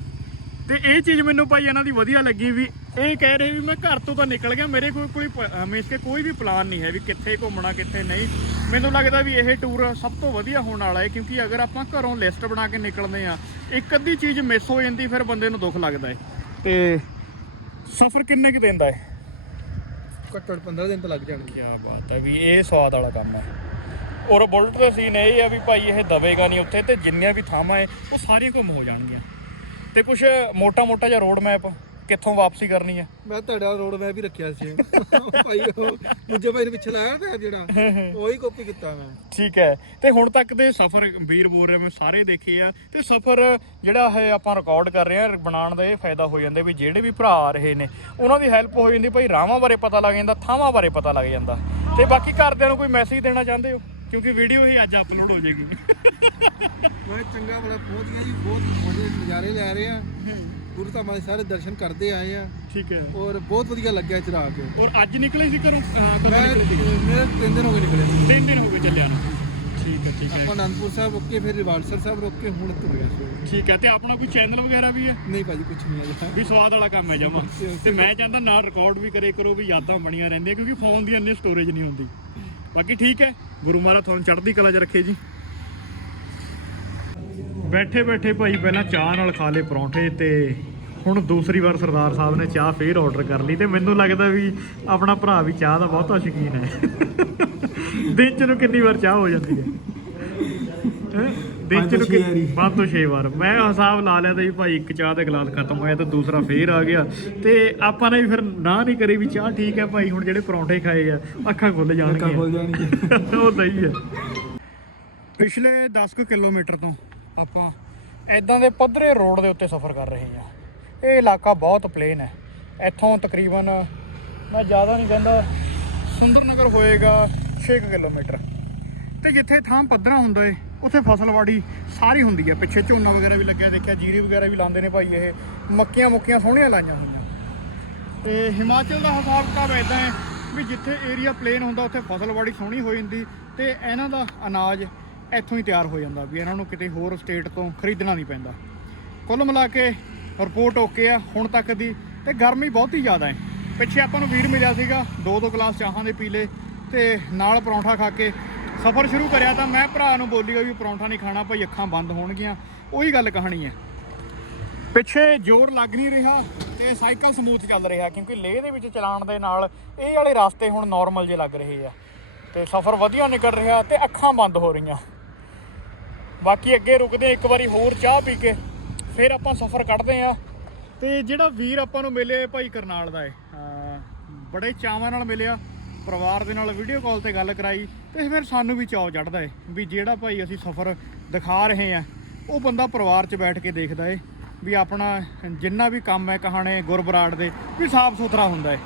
ਤੇ ਇਹ ਚੀਜ਼ ਮੈਨੂੰ ਭਾਈ ਇਹਨਾਂ ਦੀ ਵਧੀਆ ਲੱਗੀ ਵੀ ਇਹ ਕਹਿ ਰਹੇ ਵੀ ਮੈਂ ਘਰ ਤੋਂ ਤਾਂ ਨਿਕਲ ਗਿਆ ਮੇਰੇ ਕੋਲ ਕੋਈ ਹਮੇਸ਼ ਕੇ ਕੋਈ ਵੀ ਪਲਾਨ ਨਹੀਂ ਹੈ ਵੀ ਕਿੱਥੇ ਘੁੰਮਣਾ ਕਿੱਥੇ ਨਹੀਂ। ਮੈਨੂੰ ਲੱਗਦਾ ਵੀ ਇਹ ਟੂਰ ਸਭ ਤੋਂ ਵਧੀਆ ਹੋਣ ਵਾਲਾ ਹੈ ਕਿਉਂਕਿ ਅਗਰ ਆਪਾਂ ਘਰੋਂ ਲਿਸਟ ਬਣਾ ਕੇ ਨਿਕਲਦੇ ਆ ਇੱਕ ਅੱਧੀ ਚੀਜ਼ ਮਿਸ ਹੋ ਜਾਂਦੀ ਫਿਰ ਬੰਦੇ ਨੂੰ ਦੁੱਖ ਲੱਗਦਾ ਹੈ। ਤੇ ਸਫ਼ਰ ਕਿੰਨੇ ਕੁ ਦਿਨ ਦਾ ਹੈ? ਘੱਟੋ ਘੱਟ 15 ਦਿਨ ਤਾਂ ਲੱਗ ਜਾਣਗੇ। ਕੀ ਬਾਤ ਹੈ ਵੀ ਇਹ ਸਵਾਦ ਵਾਲਾ ਕੰਮ ਹੈ। ਔਰ ਬੁਲਟ ਦਾ ਸੀਨ ਇਹ ਆ ਵੀ ਭਾਈ ਇਹ ਦਵੇਗਾ ਨਹੀਂ ਉੱਥੇ ਤੇ ਜਿੰਨੀਆਂ ਵੀ ਥਾਵਾਂ ਹੈ ਉਹ ਸਾਰੀਆਂ ਘੁੰਮ ਹੋ ਜਾਣਗੀਆਂ। ਤੇ ਕੁਝ ਮੋਟਾ ਮੋਟਾ ਜਿਹਾ ਰੋਡ ਮੈਪ ਕਿੱਥੋਂ ਵਾਪਸੀ ਕਰਨੀ ਹੈ ਮੈਂ ਤੁਹਾਡਾ ਰੋਡ ਮੈਪ ਵੀ ਰੱਖਿਆ ਸੀ। ਭਾਈ ਉਹ ਦੂਜੇ ਭਾਈ ਨੇ ਪਿੱਛੇ ਲਾਇਆ ਤੇ ਜਿਹੜਾ? ਉਹੀ ਕਾਪੀ ਕੀਤਾ ਮੈਂ। ਠੀਕ ਹੈ। ਤੇ ਹੁਣ ਤੱਕ ਦੇ ਸਫ਼ਰ ਵੀਰ ਬੋਲ ਰਿਹਾ ਮੈਂ ਸਾਰੇ ਦੇਖੇ ਆ। ਤੇ ਸਫ਼ਰ ਜਿਹੜਾ ਹੈ ਆਪਾਂ ਰਿਕਾਰਡ ਕਰ ਰਹੇ ਆ ਬਣਾਉਣ ਦਾ ਇਹ ਫਾਇਦਾ ਹੋ ਜਾਂਦਾ ਵੀ ਜਿਹੜੇ ਵੀ ਭਰਾ ਆ ਰਹੇ ਨੇ ਉਹਨਾਂ ਦੀ ਹੈਲਪ ਹੋ ਜਾਂਦੀ ਭਾਈ ਰਾਹਾਂ ਬਾਰੇ ਪਤਾ ਲੱਗ ਜਾਂਦਾ ਥਾਵਾਂ ਬਾਰੇ ਪਤਾ ਲੱਗ ਜਾਂਦਾ। ਤੇ ਬਾਕੀ ਘਰਦਿਆਂ ਨੂੰ ਕੋਈ ਮੈਸੇਜ ਦੇਣਾ ਚਾਹੁੰਦੇ ਹੋ? ਕਿਉਂਕਿ ਵੀਡੀਓ ਹੀ ਅੱਜ ਅਪਲੋਡ ਹੋ ਜਾਏਗੀ। ਮੈਂ ਚੰਗਾ ਬੜਾ ਪਹੁੰਚ ਗਿਆ ਜੀ ਬਹੁਤ ਮਜ਼ੇ ਨਜ਼ਾਰੇ ਲੈ ਰਹੇ ਆ। ਗੁਰੂ ਧਾਮਾਂ ਦੇ ਸਾਰੇ ਦਰਸ਼ਨ ਕਰਦੇ ਆਏ ਆ। ਠੀਕ ਹੈ। ਔਰ ਬਹੁਤ ਵਧੀਆ ਲੱਗਿਆ ਕੇ। ਔਰ ਅੱਜ ਨਿਕਲੇ ਸੀ ਘਰੋਂ? ਮੈਂ ਨਿਕਲੇ ਸੀ? ਮੇਰੇ ਤਿੰਨ ਦਿਨ ਹੋ ਗਏ ਨਿਕਲੇ ਤਿੰਨ ਦਿਨ ਹੋ ਗਏ ਚੱਲਿਆ ਨੂੰ। ਠੀਕ ਹੈ ਠੀਕ ਹੈ। ਅਨੰਦਪੁਰ ਸਾਹਿਬ ਰੁੱਕ ਕੇ ਫਿਰ ਰਿਵਾਲਸਰ ਸਾਹਿਬ ਰੁੱਕ ਕੇ ਹੁਣ ਤੁਰ ਗਏ ਸੀ। ਠੀਕ ਹੈ ਤੇ ਆਪਣਾ ਕੋਈ ਚੈਨਲ ਵਗੈਰਾ ਵੀ ਹੈ? ਨਹੀਂ ਭਾਜੀ ਕੁਝ ਨਹੀਂ ਆਇਆ ਵੀ ਸਵਾਦ ਵਾਲਾ ਕੰਮ ਹੈ ਜਮਾ। ਤੇ ਮੈਂ ਚਾਹੁੰਦਾ ਨਾਲ ਰਿਕਾਰਡ ਵੀ ਕਰੇ ਕਰੋ ਵੀ ਯਾਦਾਂ ਬਣੀਆਂ ਰਹਿੰਦੀਆਂ ਕਿਉਂਕਿ ਫੋਨ ਦੀ ਇੰਨੀ ਸਟੋਰੇਜ ਨਹੀਂ ਹੁੰਦੀ। ਬਾਕੀ ਠੀਕ ਹੈ ਗੁਰੂ ਮਹਾਰਾਜ ਤੁਹਾਨੂੰ ਚੜ੍ਹਦੀ ਕਲਾ 'ਚ ਰੱਖੇ ਜੀ। ਬੈਠੇ ਬੈਠੇ ਭਾਈ ਪਹਿਲਾਂ ਚਾਹ ਨਾਲ ਖਾ ਲਏ ਪਰੌਂਠੇ ਤੇ ਹੁਣ ਦੂਸਰੀ ਵਾਰ ਸਰਦਾਰ ਸਾਹਿਬ ਨੇ ਚਾਹ ਫੇਰ ਆਰਡਰ ਕਰ ਲਈ ਤੇ ਮੈਨੂੰ ਲੱਗਦਾ ਵੀ ਆਪਣਾ ਭਰਾ ਵੀ ਚਾਹ ਦਾ ਬਹੁਤਾ ਸ਼ੌਕੀਨ ਹੈ। ਦਿਨ ਚ ਨੂੰ ਕਿੰਨੀ ਵਾਰ ਚਾਹ ਹੋ ਜਾਂਦੀ ਹੈ? ਦਿਨ ਚ ਨੂੰ ਪੰਜ ਤੋਂ 6 ਵਾਰ। ਮੈਂ ਹਿਸਾਬ ਲਾ ਲਿਆ ਤਾਂ ਵੀ ਭਾਈ ਇੱਕ ਚਾਹ ਦਾ ਗਲਾਸ ਖਤਮ ਹੋਇਆ ਤਾਂ ਦੂਸਰਾ ਫੇਰ ਆ ਗਿਆ। ਤੇ ਆਪਾਂ ਨੇ ਵੀ ਫਿਰ ਨਾ ਨਹੀਂ ਕਰੀ ਵੀ ਚਾਹ ਠੀਕ ਹੈ ਭਾਈ ਹੁਣ ਜਿਹੜੇ ਪਰੌਂਠੇ ਖਾਏ ਆ ਅੱਖਾਂ ਖੁੱਲ ਜਾਣਗੀਆਂ। ਖੁੱਲ ਜਾਣਗੀਆਂ। ਉਹ ਸਹੀ ਹੈ ਪਿਛਲੇ 10 ਕੁ ਕਿਲੋਮੀਟਰ ਤੋਂ ਆਪਾਂ ਐਦਾਂ ਦੇ ਪੱਧਰੇ ਰੋਡ ਦੇ ਉੱਤੇ ਸਫ਼ਰ ਕਰ ਰਹੇ ਹਾਂ। ਇਹ ਇਲਾਕਾ ਬਹੁਤ ਪਲੇਨ ਹੈ। ਇੱਥੋਂ ਤਕਰੀਬਨ ਮੈਂ ਜ਼ਿਆਦਾ ਨਹੀਂ ਕਹਿੰਦਾ ਸੁੰਦਰਨਗਰ ਹੋਏਗਾ 6 ਕਿਲੋਮੀਟਰ। ਤੇ ਜਿੱਥੇ ਥਾਂ ਪੱਧਰਾ ਹੁੰਦਾ ਏ, ਉੱਥੇ ਫਸਲ ਫਸਲਵਾੜੀ ਸਾਰੀ ਹੁੰਦੀ ਹੈ ਪਿੱਛੇ ਝੋਨਾ ਵਗੈਰਾ ਵੀ ਲੱਗਿਆ, ਦੇਖਿਆ ਜੀਰੀ ਵਗੈਰਾ ਵੀ ਲਾਉਂਦੇ ਨੇ ਭਾਈ ਇਹ। ਮੱਕੀਆਂ ਮੁੱਕੀਆਂ ਸੋਹਣੀਆਂ ਲਾਈਆਂ ਹੋਈਆਂ। ਤੇ ਹਿਮਾਚਲ ਦਾ ਹਿਸਾਬ ਕਿਤਾਬ ਇਦਾਂ ਹੈ ਵੀ ਜਿੱਥੇ ਏਰੀਆ ਪਲੇਨ ਹੁੰਦਾ, ਉੱਥੇ ਫਸਲ ਫਸਲਵਾੜੀ ਸੋਹਣੀ ਹੋ ਜਾਂਦੀ ਤੇ ਇਹਨਾਂ ਦਾ ਅਨਾਜ ਇੱਥੋਂ ਹੀ ਤਿਆਰ ਹੋ ਜਾਂਦਾ ਵੀ ਇਹਨਾਂ ਨੂੰ ਕਿਤੇ ਹੋਰ ਸਟੇਟ ਤੋਂ ਖਰੀਦਣਾ ਨਹੀਂ ਪੈਂਦਾ। ਕੁੱਲ ਮਿਲਾ ਕੇ ਰਿਪੋਰਟ ਓਕੇ ਆ, ਹੁਣ ਤੱਕ ਦੀ, ਤੇ ਗਰਮੀ ਬਹੁਤ ਹੀ ਜ਼ਿਆਦਾ ਹੈ। ਪਿੱਛੇ ਆਪਾਂ ਨੂੰ ਵੀਰ ਮਿਲਿਆ ਸੀਗਾ, ਦੋ ਦੋ ਗਲਾਸ ਚਾਹਾਂ ਦੇ ਪੀ ਲਏ ਤੇ ਨਾਲ ਪਰੌਂਠਾ ਖਾ ਕੇ। ਸਫ਼ਰ ਸ਼ੁਰੂ ਕਰਿਆ ਤਾਂ ਮੈਂ ਭਰਾ ਨੂੰ ਬੋਲੀਗਾ ਵੀ ਪਰੌਂਠਾ ਨਹੀਂ ਖਾਣਾ, ਭਾਈ ਅੱਖਾਂ ਬੰਦ ਹੋਣਗੀਆਂ। ਉਹੀ ਗੱਲ ਕਹਾਣੀ ਹੈ। ਪਿੱਛੇ ਜ਼ੋਰ ਲੱਗ ਨਹੀਂ ਰਿਹਾ ਤੇ ਸਾਈਕਲ ਸਮੂਥ ਚੱਲ ਰਿਹਾ, ਕਿਉਂਕਿ ਲੇਹ ਦੇ ਵਿੱਚ ਚਲਾਉਣ ਦੇ ਨਾਲ ਇਹ ਵਾਲੇ ਰਸਤੇ ਹੁਣ ਨਾਰਮਲ ਜੇ ਲੱਗ ਰਹੇ ਆ। ਤੇ ਸਫ਼ਰ ਵਧੀਆ ਨਿਕਲ ਰਿਹਾ ਤੇ ਅੱਖਾਂ ਬੰਦ ਹੋ ਰਹੀਆਂ। ਬਾਕੀ ਅੱਗੇ ਰੁਕਦੇ ਹਾਂ, ਇੱਕ ਵਾਰੀ ਹੋਰ ਚਾਹ ਪੀ ਕੇ, ਫਿਰ ਆਪਾਂ ਸਫ਼ਰ ਕੱਢਦੇ ਆ ਤੇ ਜਿਹੜਾ ਵੀਰ ਆਪਾਂ ਨੂੰ ਮਿਲੇ ਭਾਈ ਕਰਨਾਲ ਦਾ ਏ। ਬੜੇ ਚਾਵਾਂ ਨਾਲ ਮਿਲਿਆ, ਪਰਿਵਾਰ ਦੇ ਨਾਲ ਵੀਡੀਓ ਕਾਲ ਤੇ ਗੱਲ ਕਰਾਈ, ਤੇ ਫਿਰ ਸਾਨੂੰ ਵੀ ਚਾਅ ਚੜਦਾ ਏ ਵੀ ਜਿਹੜਾ ਭਾਈ ਅਸੀਂ ਸਫ਼ਰ ਦਿਖਾ ਰਹੇ ਆ ਉਹ ਬੰਦਾ ਪਰਿਵਾਰ 'ਚ ਬੈਠ ਕੇ ਦੇਖਦਾ ਏ, ਵੀ ਆਪਣਾ ਜਿੰਨਾ ਵੀ ਕੰਮ ਹੈ ਕਹਾਣੇ, ਗੁਰਬਰਾੜ ਦੇ, ਵੀ ਸਾਫ਼ ਸੁਥਰਾ ਹੁੰਦਾ ਏ।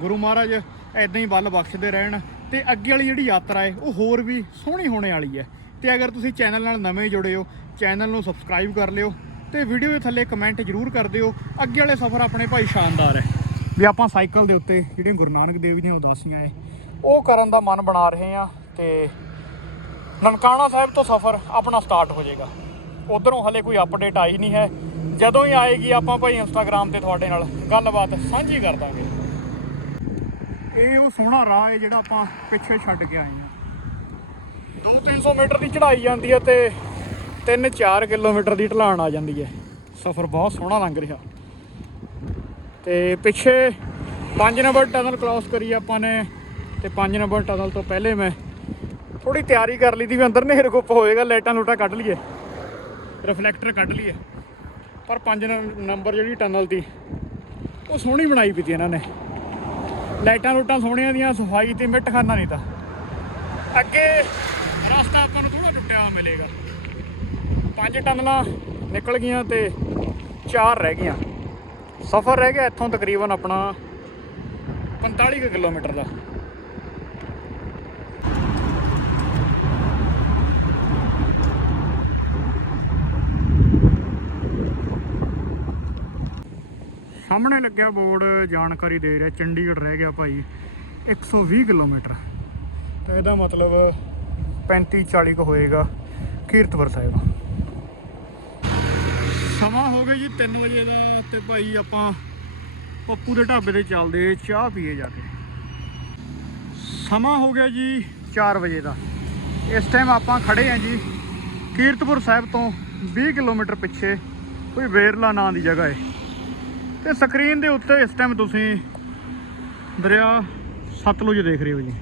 ਗੁਰੂ ਮਹਾਰਾਜ ਐਦਾਂ ਹੀ ਬਲ ਬਖਸ਼ਦੇ ਰਹਿਣ, ਤੇ ਅੱਗੇ ਵਾਲੀ ਜਿਹੜੀ ਯਾਤਰਾ ਏ, ਉਹ ਹੋਰ ਵੀ ਸੋਹਣੀ ਹੋਣੇ ਵਾਲੀ ਹੈ ਤੇ ਅਗਰ ਤੁਸੀਂ ਚੈਨਲ ਨਾਲ ਨਵੇਂ ਜੁੜੇ ਹੋ, ਚੈਨਲ ਨੂੰ ਸਬਸਕ੍ਰਾਈਬ ਕਰ ਲਿਓ ਤੇ ਵੀਡੀਓ ਦੇ ਥੱਲੇ ਕਮੈਂਟ ਜ਼ਰੂਰ ਕਰ ਦਿਓ। ਅੱਗੇ ਵਾਲੇ ਸਫ਼ਰ ਆਪਣੇ ਭਾਈ ਸ਼ਾਨਦਾਰ ਹੈ। ਵੀ ਆਪਾਂ ਸਾਈਕਲ ਦੇ ਉੱਤੇ ਜਿਹੜੀਆਂ ਗੁਰੂ ਨਾਨਕ ਦੇਵ ਜੀ ਦੀਆਂ ਉਦਾਸੀਆਂ ਹੈ ਉਹ ਕਰਨ ਦਾ ਮਨ ਬਣਾ ਰਹੇ ਆ ਤੇ ਨਨਕਾਣਾ ਸਾਹਿਬ ਤੋਂ ਸਫ਼ਰ ਆਪਣਾ ਸਟਾਰਟ ਹੋ ਜਾਏਗਾ। ਉਧਰੋਂ ਹਲੇ ਕੋਈ ਅਪਡੇਟ ਆਈ ਨਹੀਂ ਹੈ। ਜਦੋਂ ਹੀ ਆਏਗੀ ਆਪਾਂ ਭਾਈ ਇੰਸਟਾਗ੍ਰam ਤੇ ਤੁਹਾਡੇ ਨਾਲ ਗੱਲਬਾਤ ਸਾਂਝੀ ਕਰ ਦਾਂਗੇ। ਇਹ ਉਹ ਸੋਹਣਾ ਰਾਹ ਹੈ ਜਿਹੜਾ ਆਪਾਂ ਪਿੱਛੇ ਛੱਡ ਕੇ ਆਏ ਹਾਂ। 2-300 ਮੀਟਰ ਦੀ ਚੜ੍ਹਾਈ ਜਾਂਦੀ ਹੈ ਤੇ 3-4 ਕਿਲੋਮੀਟਰ ਦੀ ਢਲਾਣ ਆ ਜਾਂਦੀ ਹੈ। ਸਫ਼ਰ ਬਹੁਤ ਸੋਹਣਾ ਲੰਘ ਰਿਹਾ। ਤੇ ਪਿੱਛੇ 5 ਨੰਬਰ ਟਨਲ ਕ੍ਰਾਸ ਕਰੀ ਆਪਾਂ ਨੇ ਤੇ 5 ਨੰਬਰ ਟਨਲ ਤੋਂ ਪਹਿਲੇ ਮੈਂ ਥੋੜੀ ਤਿਆਰੀ ਕਰ ਲਈ ਦੀ ਵੀ ਅੰਦਰ ਨੇਰ ਗੁੱਪ ਹੋਏਗਾ, ਲਾਈਟਾਂ ਲੂਟਾਂ ਕੱਢ ਲਈਏ। ਰਿਫਲੈਕਟਰ ਕੱਢ ਲਈਏ। ਪਰ 5 ਨੰਬਰ ਜਿਹੜੀ ਟਨਲ ਦੀ, ਉਹ ਸੋਹਣੀ ਬਣਾਈ ਪਈ ਤੀ ਇਹਨਾਂ ਨੇ। ਲਾਈਟਾਂ ਲੂਟਾਂ ਸੋਹਣੀਆਂ ਦੀਆਂ, ਸਫ਼ਾਈ ਤੇ ਮਿੱਟ ਖਾਨਾ ਨਹੀਂ ਤਾਂ। ਅੱਗੇ ਥੋੜਾ ਮਿਲੇਗਾ। ਪੰਜ ਟਨਲਾਂ ਨਿਕਲ ਗਈਆਂ ਤੇ ਚਾਰ ਰਹਿ ਗਈਆਂ। ਸਫ਼ਰ ਰਹਿ ਗਿਆ ਇੱਥੋਂ ਤਕਰੀਬਨ ਆਪਣਾ 45 ਕੁ ਕਿਲੋਮੀਟਰ ਦਾ। ਸਾਹਮਣੇ ਲੱਗਿਆ ਬੋਰਡ, ਜਾਣਕਾਰੀ ਦੇ ਰਿਹਾ ਚੰਡੀਗੜ੍ਹ ਰਹਿ ਗਿਆ ਭਾਈ 120 ਕਿਲੋਮੀਟਰ। ਤਾਂ ਇਹਦਾ ਮਤਲਬ 35 40 ਕੁ ਹੋਏਗਾ ਕੀਰਤਪੁਰ ਸਾਹਿਬ। ਸਮਾਂ ਹੋ ਗਿਆ ਜੀ 3 ਵਜੇ ਦਾ ਤੇ ਭਾਈ ਆਪਾਂ ਪੱਪੂ ਦੇ ਢਾਬੇ ਤੇ ਚੱਲਦੇ ਚਾਹ ਪੀਏ ਜਾ ਕੇ। ਸਮਾਂ ਹੋ ਗਿਆ ਜੀ 4 ਵਜੇ ਦਾ। ਇਸ ਟਾਈਮ ਆਪਾਂ ਖੜੇ ਆਂ ਜੀ ਕੀਰਤਪੁਰ ਸਾਹਿਬ ਤੋਂ 20 ਕਿਲੋਮੀਟਰ ਪਿੱਛੇ, ਕੋਈ ਵੇਰਲਾ ਨਾਂ ਦੀ ਜਗ੍ਹਾ ਹੈ। ਤੇ ਸਕਰੀਨ ਦੇ ਉੱਤੇ ਇਸ ਟਾਈਮ ਤੁਸੀਂ ਦਰਿਆ ਸਤਲੁਜ ਦੇਖ ਰਹੇ ਹੋ ਜੀ।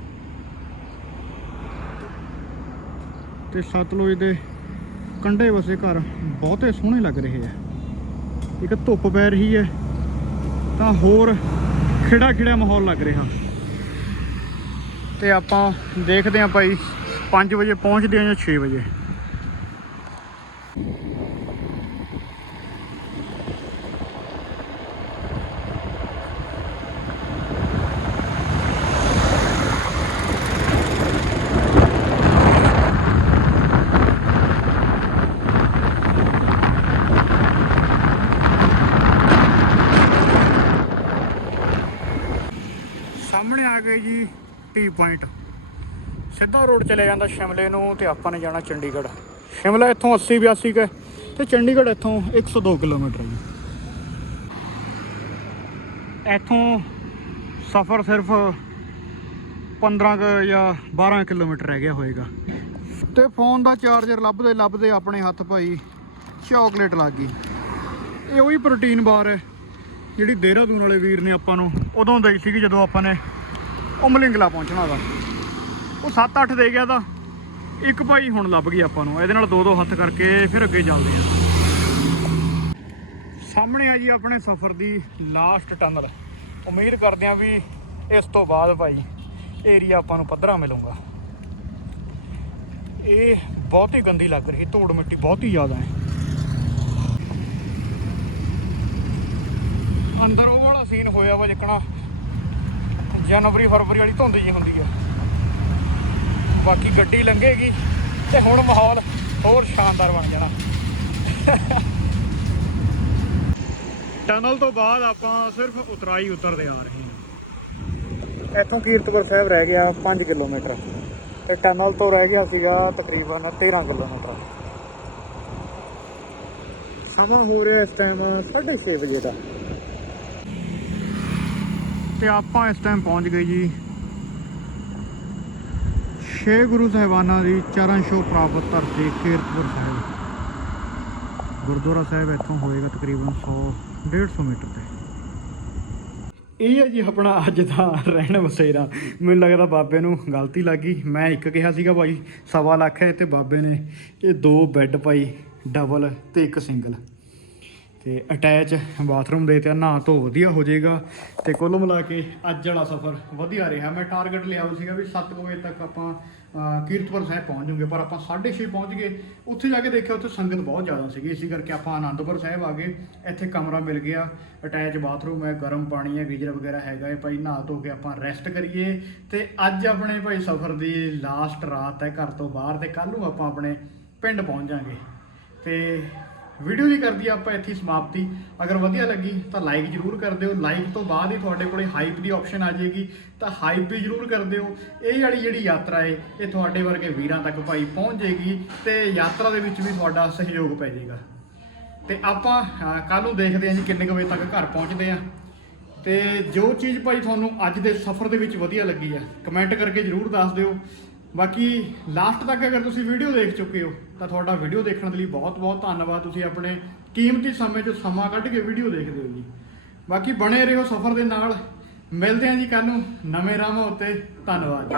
ਤੇ ਸਤਲੁਜ ਦੇ ਕੰਢੇ ਵਸੇ ਘਰ ਬਹੁਤੇ ਸੋਹਣੇ ਲੱਗ ਰਹੇ ਆ। ਇੱਕ ਧੁੱਪ ਪੈ ਰਹੀ ਹੈ, ਤਾਂ ਹੋਰ ਖਿੜਾ ਖਿੜਾ ਮਾਹੌਲ ਲੱਗ ਰਿਹਾ। ਤੇ ਆਪਾਂ ਦੇਖਦੇ ਆਂ ਭਾਈ 5 ਵਜੇ ਪਹੁੰਚਦੇ ਆਂ ਜਾਂ 6 ਵਜੇ ਸਾਹਮਣੇ ਆ ਗਏ ਜੀ ਟੀ ਪੁਆਇੰਟ ਸਿੱਧਾ ਰੋਡ ਚਲੇ ਜਾਂਦਾ ਸ਼ਿਮਲੇ ਨੂੰ ਤੇ ਆਪਾਂ ਨੇ ਜਾਣਾ ਚੰਡੀਗੜ੍ਹ। ਸ਼ਿਮਲਾ ਇੱਥੋਂ 80 82 ਕੁ ਹੈ ਤੇ ਚੰਡੀਗੜ੍ਹ ਇੱਥੋਂ 102 ਕਿਲੋਮੀਟਰ ਜੀ। ਇੱਥੋਂ ਸਫ਼ਰ ਸਿਰਫ 15 ਕੁ ਜਾਂ 12 ਕਿਲੋਮੀਟਰ ਰਹਿ ਗਿਆ ਹੋਏਗਾ। ਤੇ ਫੋਨ ਦਾ ਚਾਰਜਰ ਲੱਭਦੇ ਲੱਭਦੇ ਆਪਣੇ ਹੱਥ ਭਾਈ ਚਾਕਲੇਟ ਲੱਗ ਗਈ। ਇਹ ਉਹੀ ਪ੍ਰੋਟੀਨ ਬਾਰ ਹੈ ਜਿਹੜੀ ਦੇਹਰਾਦੂਨ ਵਾਲੇ ਵੀਰ ਨੇ ਆਪਾਂ ਨੂੰ ਉਦੋਂ ਦਈ ਸੀਗੀ ਜਦੋਂ ਆਪਾਂ ਨੇ ਉਹ ਮਲਿੰਗਲਾ ਪਹੁੰਚਣਾ ਦਾ ਉਹ 7-8 ਦੇ ਗਿਆ ਤਾਂ ਇੱਕ ਭਾਈ ਹੁਣ ਲੱਭ ਗਈ ਆਪਾਂ ਨੂੰ। ਇਹਦੇ ਨਾਲ ਦੋ ਦੋ ਹੱਥ ਕਰਕੇ ਫਿਰ ਅੱਗੇ ਚੱਲਦੇ ਆ। ਸਾਹਮਣੇ ਆ ਜੀ ਆਪਣੇ ਸਫ਼ਰ ਦੀ ਲਾਸਟ ਟਨਲ ਉਮੀਦ ਕਰਦੇ ਆ ਵੀ ਇਸ ਤੋਂ ਬਾਅਦ ਭਾਈ ਏਰੀਆ ਆਪਾਂ ਨੂੰ ਪੱਧਰਾ ਮਿਲੂਗਾ। ਇਹ ਬਹੁਤ ਹੀ ਗੰਦੀ ਲੱਗ ਰਹੀ, ਧੂੜ ਮਿੱਟੀ ਬਹੁਤ ਹੀ ਜ਼ਿਆਦਾ ਹੈ। ਅੰਦਰ ਉਹ ਵਾਲਾ ਸੀਨ ਹੋਇਆ ਵਾ ਜਿੱਕਣਾ ਜਨਵਰੀ ਫਰਵਰੀ ਵਾਲੀ ਧੁੰਦ ਜੀ ਹੁੰਦੀ ਆ। ਬਾਕੀ ਗੱਡੀ ਲੰਘੇਗੀ ਤੇ ਹੁਣ ਮਾਹੌਲ ਹੋਰ ਸ਼ਾਨਦਾਰ ਬਣ ਜਾਣਾ। ਟਨਲ ਤੋਂ ਬਾਅਦ ਆਪਾਂ ਸਿਰਫ ਉਤਰਾਈ ਉਤਰਦੇ ਆ ਰਹੇ ਹਾਂ। ਇੱਥੋਂ ਕੀਰਤਪੁਰ ਸਾਹਿਬ ਰਹਿ ਗਿਆ 5 ਕਿਲੋਮੀਟਰ ਤੇ ਟਨਲ ਤੋਂ ਰਹਿ ਗਿਆ ਸੀਗਾ ਤਕਰੀਬਨ 13 ਕਿਲੋਮੀਟਰ। ਸਮਾਂ ਹੋ ਰਿਹਾ ਇਸ ਟਾਈਮ 6:30 ਵਜੇ ਦਾ। ਤੇ ਆਪਾਂ ਇਸ ਟਾਈਮ ਪਹੁੰਚ ਗਏ ਜੀ ਛੇ ਗੁਰੂ ਸਾਹਿਬਾਨਾਂ ਦੀ ਚਰਨ ਛੋਹ ਪ੍ਰਾਪਤ ਧਰਤੀ ਕੀਰਤਪੁਰ ਸਾਹਿਬ। ਗੁਰਦੁਆਰਾ ਸਾਹਿਬ ਇੱਥੋਂ ਹੋਏਗਾ ਤਕਰੀਬਨ 100 150 ਮੀਟਰ ਤੇ। ਇਹ ਹੈ ਜੀ ਆਪਣਾ ਅੱਜ ਦਾ ਰਹਿਣ ਵਸੇਰਾ। ਮੈਨੂੰ ਲੱਗਦਾ ਬਾਬੇ ਨੂੰ ਗਲਤੀ ਲੱਗ ਗਈ। ਮੈਂ ਇੱਕ ਕਿਹਾ ਸੀਗਾ ਭਾਈ, ਸਵਾ ਲੱਖ ਹੈ ਤੇ ਬਾਬੇ ਨੇ ਇਹ ਦੋ ਬੈੱਡ ਪਾਈ ਡਬਲ ਤੇ ਇੱਕ ਸਿੰਗਲ ਤੇ ਅਟੈਚ ਬਾਥਰੂਮ ਦੇ ਤੇ ਨਹਾ ਧੋ ਵਧੀਆ ਹੋ ਜਾਏਗਾ। ਤੇ ਕੁੱਲ ਮਿਲਾ ਕੇ ਅੱਜ ਵਾਲਾ ਸਫ਼ਰ ਵਧੀਆ ਰਿਹਾ। ਮੈਂ ਟਾਰਗੇਟ ਲਿਆ ਹੋਇਆ ਸੀਗਾ ਵੀ 7 ਵਜੇ ਤੱਕ ਆਪਾਂ ਕੀਰਤਪੁਰ ਸਾਹਿਬ ਪਹੁੰਚ ਜੂਗੇ ਪਰ ਆਪਾਂ 6:30 ਪਹੁੰਚ ਗਏ। ਉੱਥੇ ਜਾ ਕੇ ਦੇਖਿਆ, ਉੱਥੇ ਸੰਗਤ ਬਹੁਤ ਜ਼ਿਆਦਾ ਸੀਗੀ। ਇਸੇ ਕਰਕੇ ਆਪਾਂ ਆਨੰਦਪੁਰ ਸਾਹਿਬ ਆ ਗਏ। ਇੱਥੇ ਕਮਰਾ ਮਿਲ ਗਿਆ। ਅਟੈਚ ਬਾਥਰੂਮ ਹੈ, ਗਰਮ ਪਾਣੀ ਹੈ, ਗੀਜ਼ਰ ਵਗੈਰਾ ਹੈਗਾ ਹੈ। ਭਾਈ ਨਹਾ ਧੋ ਕੇ ਆਪਾਂ ਰੈਸਟ ਕਰੀਏ। ਤੇ ਅੱਜ ਆਪਣੇ ਭਾਈ ਸਫ਼ਰ ਦੀ ਲਾਸਟ ਰਾਤ ਹੈ, ਘਰ ਤੋਂ ਬਾਹਰ। ਤੇ ਕੱਲ ਨੂੰ ਆਪਾਂ ਆਪਣੇ ਪਿੰਡ ਪਹੁੰਚ ਜਾਾਂਗੇ। ਤੇ ਵੀਡੀਓ ਦੀ ਕਰਦੀ ਆਪਾਂ ਇੱਥੇ ਸਮਾਪਤੀ। ਅਗਰ ਵਧੀਆ ਲੱਗੀ ਤਾਂ ਲਾਈਕ ਜਰੂਰ ਕਰ ਦਿਓ। ਲਾਈਕ ਤੋਂ ਬਾਅਦ ਹੀ ਤੁਹਾਡੇ ਕੋਲੇ ਹਾਈਪ ਦੀ ਆਪਸ਼ਨ ਆ ਜਾਏਗੀ। ਤਾਂ ਹਾਈਪ ਵੀ ਜਰੂਰ ਕਰ ਦਿਓ। ਇਹ ਵਾਲੀ ਜਿਹੜੀ ਯਾਤਰਾ ਹੈ ਇਹ ਤੁਹਾਡੇ ਵਰਗੇ ਵੀਰਾਂ ਤੱਕ ਭਾਈ ਪਹੁੰਚ ਜਾਏਗੀ ਤੇ ਯਾਤਰਾ ਦੇ ਵਿੱਚ ਵੀ ਤੁਹਾਡਾ ਸਹਿਯੋਗ ਪੈ ਜਾਏਗਾ। ਤੇ ਆਪਾਂ ਕੱਲ ਨੂੰ ਦੇਖਦੇ ਹਾਂ ਜੀ ਕਿੰਨੇ ਕੁ ਵਜੇ ਤੱਕ ਘਰ ਪਹੁੰਚਦੇ ਆ ਤੇ ਜੋ ਚੀਜ਼ ਭਾਈ ਤੁਹਾਨੂੰ ਅੱਜ ਦੇ ਸਫ਼ਰ ਦੇ ਵਿੱਚ ਵਧੀਆ ਲੱਗੀ ਆ ਕਮੈਂਟ ਕਰਕੇ ਜਰੂਰ ਦੱਸ ਦਿਓ। ਬਾਕੀ ਲਾਸਟ ਤੱਕ ਅਗਰ ਤੁਸੀਂ ਵੀਡੀਓ ਦੇਖ ਚੁੱਕੇ ਹੋ, ਤਾਂ ਤੁਹਾਡਾ ਵੀਡੀਓ ਦੇਖਣ ਦੇ ਲਈ ਬਹੁਤ-ਬਹੁਤ ਧੰਨਵਾਦ। ਤੁਸੀਂ ਆਪਣੇ ਕੀਮਤੀ ਸਮੇਂ 'ਚੋਂ ਸਮਾਂ ਕੱਢ ਕੇ ਵੀਡੀਓ ਦੇਖਦੇ ਹੋ ਜੀ। ਬਾਕੀ ਬਣੇ ਰਹੋ ਸਫ਼ਰ ਦੇ ਨਾਲ। ਮਿਲਦੇ ਹਾਂ ਜੀ ਕੱਲ ਨੂੰ। ਨਵੇਂ ਰਾਹਾਂ ਉੱਤੇ। ਧੰਨਵਾਦ ਜੀ।